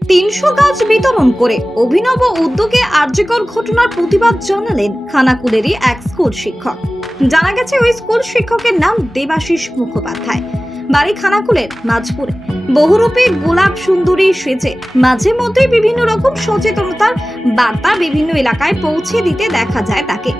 300 গাছ বিতরণ করে অভিনব উদ্যোগে আর্যকর ঘটনার প্রতিবাদ জানালেন খানাকুলেরই এক স্কুল শিক্ষক। জানা গেছে ওই স্কুল শিক্ষকের নাম দেবাশিস মুখোপাধ্যায়, বাড়ি খানাকুলের মাঝপুরে। বহুরূপী গোলাপ সুন্দরী সেজে মাঝে মধ্যে বিভিন্ন রকম সচেতনতার বার্তা বিভিন্ন এলাকায় পৌঁছে দিতে দেখা যায় তাকে।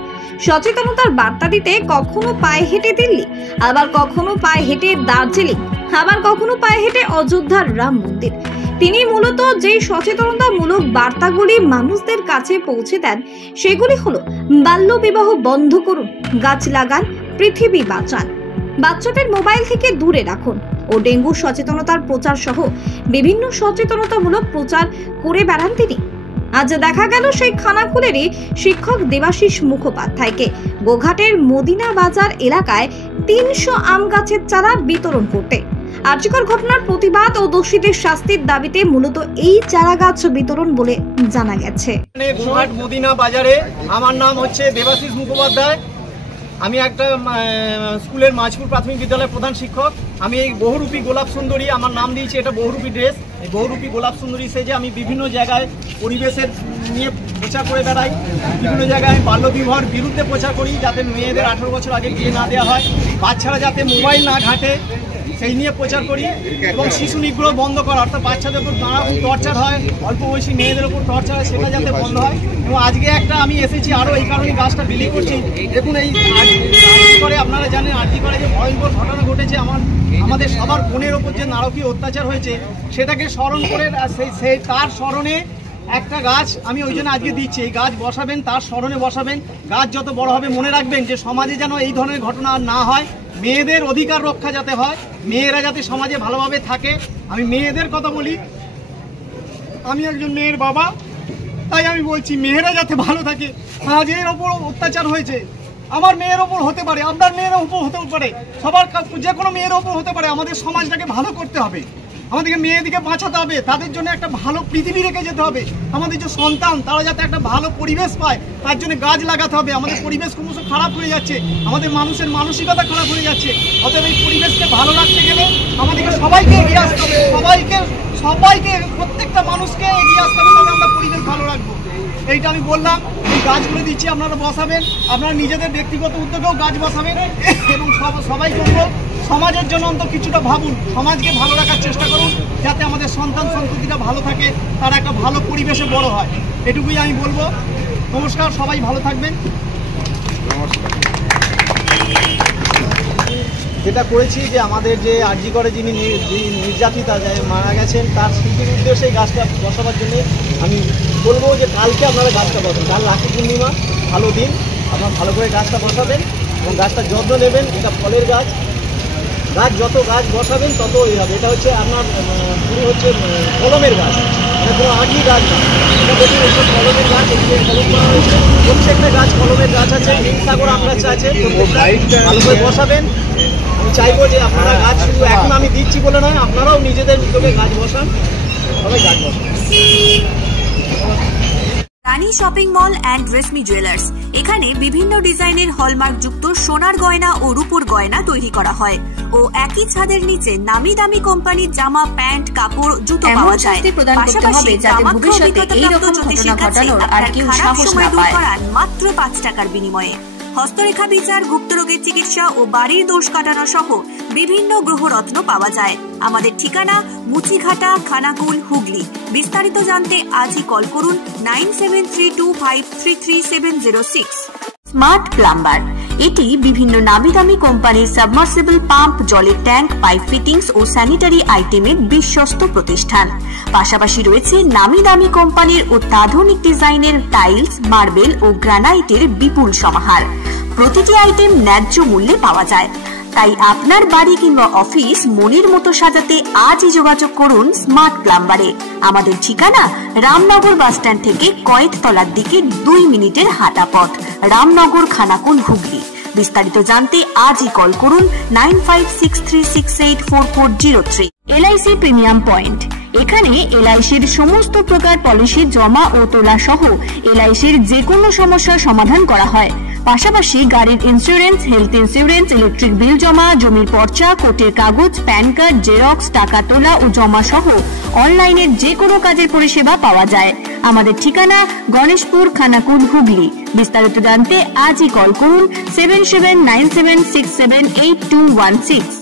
সচেতনতার বার্তা দিতে কখনো পায়ে হেঁটে দিল্লি, আবার কখনো পায়ে হেঁটে দার্জিলিং, আবার কখনো পায়ে হেঁটে অযোধ্যার রাম মন্দির। তিনি মূলত যে সচেতনতামূলক বার্তাগুলি মানুষদের কাছে পৌঁছে দেন সেগুলি হলো বাল্য বিবাহ বন্ধ করুন, গাছ লাগান, পৃথিবী বাঁচান, বাচ্চাদের মোবাইল থেকে দূরে রাখুন ও ডেঙ্গু সচেতনতার প্রচার সহ বিভিন্ন সচেতনতামূলক প্রচার করে বেড়ান তিনি। আজ দেখা গেল সেই খানাকুলেরই শিক্ষক দেবাশিস মুখোপাধ্যায়কে গোঘাটের মদিনা বাজার এলাকায় 300 আম গাছের চারা বিতরণ করতে। আর্যকর ঘটনার প্রতিবাদ ও দোষীদের শাস্তির দাবিতে মূলত এই চারা গাছ বিতরণ বলে জানা গেছে। গোঘাট মদিনা বাজারে আমার নাম হচ্ছে দেবাশিস মুখোপাধ্যায়। আমি একটা স্কুলের মাঝপুর প্রাথমিক বিদ্যালয়ের প্রধান শিক্ষক। আমি এই বহুরূপী গোলাপ সুন্দরী, আমার নাম দিয়েছি এটা বহুরূপী ড্রেস। এই বহুরূপী গোলাপ সুন্দরী সেজে আমি বিভিন্ন জায়গায় পরিবেশের নিয়ে প্রচার করে বেড়াই। বিভিন্ন জায়গায় বাল্য বিবাহের বিরুদ্ধে প্রচার করি, যাতে মেয়েদের 18 বছর আগে বিয়ে না দেওয়া হয়, বাচ্চারা যাতে মোবাইল না ঘাঁটে সেই নিয়ে প্রচার করি, এবং শিশু নিগ্রহ বন্ধ করা, অর্থাৎ বাচ্চাদের উপর নানা রকম টর্চার হয়, অল্প বয়সী মেয়েদের উপর টর্চার হয়, সেটা যাতে বন্ধ হয়। এবং আজকে একটা আমি এসেছি আরও এই কারণে গাছটা বিলি করছি। দেখুন এই করে আপনারা জানেন আরজি করে যে ভয়ঙ্কর ঘটনা ঘটেছে, আমাদের সবার বোনের ওপর যে নারকীয় অত্যাচার হয়েছে সেটাকে স্মরণ করে সেই তার স্মরণে একটা গাছ আমি ওই জন্য আজকে দিচ্ছি। এই গাছ বসাবেন, তার স্মরণে বসাবেন। গাছ যত বড় হবে মনে রাখবেন যে সমাজে যেন এই ধরনের ঘটনা আর না হয়, মেয়েদের অধিকার রক্ষা যাতে হয়, মেয়েরা যাতে সমাজে ভালোভাবে থাকে। আমি মেয়েদের কথা বলি, আমি একজন মেয়ের বাবা, তাই আমি বলছি মেয়েরা যাতে ভালো থাকে। আজ এর ওপর অত্যাচার হয়েছে, আমার মেয়ের ওপর হতে পারে, আপনার মেয়ের ওপর হতে পারে, সবার যে কোনো মেয়ের ওপর হতে পারে। আমাদের সমাজটাকে ভালো করতে হবে, আমাদেরকে মেয়েদিকে বাঁচাতে হবে, তাদের জন্য একটা ভালো পৃথিবী রেখে যেতে হবে। আমাদের যে সন্তান তারা যাতে একটা ভালো পরিবেশ পায় তার জন্য গাছ লাগাতে হবে। আমাদের পরিবেশ ক্রমশ খারাপ হয়ে যাচ্ছে, আমাদের মানুষের মানসিকতা খারাপ হয়ে যাচ্ছে। অতএব এই পরিবেশকে ভালো রাখতে গেলে আমাদেরকে সবাইকে এগিয়ে আসতে হবে, সবাইকে প্রত্যেকটা মানুষকে এগিয়ে আসতে হবে, তবে আমরা পরিবেশ ভালো রাখবো। এইটা আমি বললাম। এই গাছগুলো দিচ্ছি, আপনারা বসাবেন, আপনারা নিজেদের ব্যক্তিগত উদ্যোগেও গাছ বসাবেন, এবং সবাই করবো সমাজের জন্য অন্তত কিছুটা ভাবুন, সমাজকে ভালো রাখার চেষ্টা করুন, যাতে আমাদের সন্তান সন্ততিটা ভালো থাকে, তারা একটা ভালো পরিবেশে বড় হয়। এটুকুই আমি বলবো। নমস্কার, সবাই ভালো থাকবেন। যেটা করেছি যে আমাদের যে আরজি করে যিনি নির্যাতিতা মারা গেছেন তার স্মৃতির উদ্দেশ্যে এই গাছটা বসাবার জন্য আমি বলবো যে কালকে আপনারা গাছটা বসান। কাল রাখি পূর্ণিমা, ভালো দিন, আপনারা ভালো করে গাছটা বসাবেন এবং গাছটা যত্ন নেবেন। এটা ফলের গাছ, যত গাছ বসাবেন তত ইয়ে হবে। এটা হচ্ছে আপনার পুরো হচ্ছে কলমের গাছ, এটা কোনো আটি গাছ না। এটা দেখুন এইসব কলমের গাছ, এদিকে কলম করা হয়েছে, প্রত্যেকটা গাছ কলমের গাছ আছে, হিমসাগর আম গাছ আছে। ভালো করে বসাবেন। আমি চাইবো যে আপনারা গাছ শুধু এখন আমি দিচ্ছি বলে নয়, আপনারাও নিজেদের উদ্যোগে গাছ বসান, সবাই গাছ বসান। Rani shopping mall and Reshmi jewellers, এখানে বিভিন্ন ডিজাইনের হলমার্ক যুক্ত সোনার গয়না ও রূপোর গয়না তৈরি করা হয় ও একই ছাদের নিচে নামি দামি কোম্পানির জামা, প্যান্ট, কাপড়, জুতো পাওয়া যায়। পাশাপাশি মাত্র 5 টাকার বিনিময়ে হস্তরেখা বিচার, গুপ্তরোগের চিকিৎসা ও বাড়ির দোষ কাটানো সহ বিভিন্ন গ্রহরত্ন পাওয়া যায়। আমাদের ঠিকানা মুচিঘাটা, খানাকুল, হুগলি। বিস্তারিত জানতে আজই কল করুন 9732533706। স্মার্ট প্লাম্বার, এটি বিভিন্ন নামি দামি কোম্পানির সাবমার্সিবল পাম্প, জলের ট্যাঙ্ক, পাইপ ফিটিংস ও স্যানিটারি আইটেমের বিশ্বস্ত প্রতিষ্ঠান। পাশাপাশি রয়েছে নামি দামি কোম্পানির অত্যাধুনিক ডিজাইনের টাইলস, মার্বেল ও গ্রানাইটের বিপুল সমাহার। প্রতিটি আইটেম ন্যায্য মূল্যে পাওয়া যায়। তাই আপনার বাড়ি কিংবা অফিস মনের মতো সাজাতে আজই যোগাযোগ করুন স্মার্ট প্লাম্বারে। আমাদের ঠিকানা রামনগর বাসস্ট্যান্ড থেকে কয়েততলার দিকে 2 মিনিটের হাঁটা পথ, রামনগর, খানাকুল, হুগলি। বিস্তারিত জানতে আজই কল করুন 9563684403। এলআইসি প্রিমিয়াম পয়েন্ট, এখানে এলআইসির সমস্ত প্রকার পলিসি জমা ও তোলা সহ এলআইসির যে কোনো সমস্যার সমাধান করা হয়। পাশাপাশি গাড়ির insurance, health insurance, electric bill জমা, জমির পর্চা, কোর্টের কাগজ, প্যান কার্ড, জেরক্স, টাকা তোলা ও জমা সহ অনলাইনের যে কোনো কাজের পরিষেবা পাওয়া যায়। আমাদের ঠিকানা গণেশপুর, খানাকুল, হুগলি। বিস্তারিত জানতে আজই কল করুন 7797678216।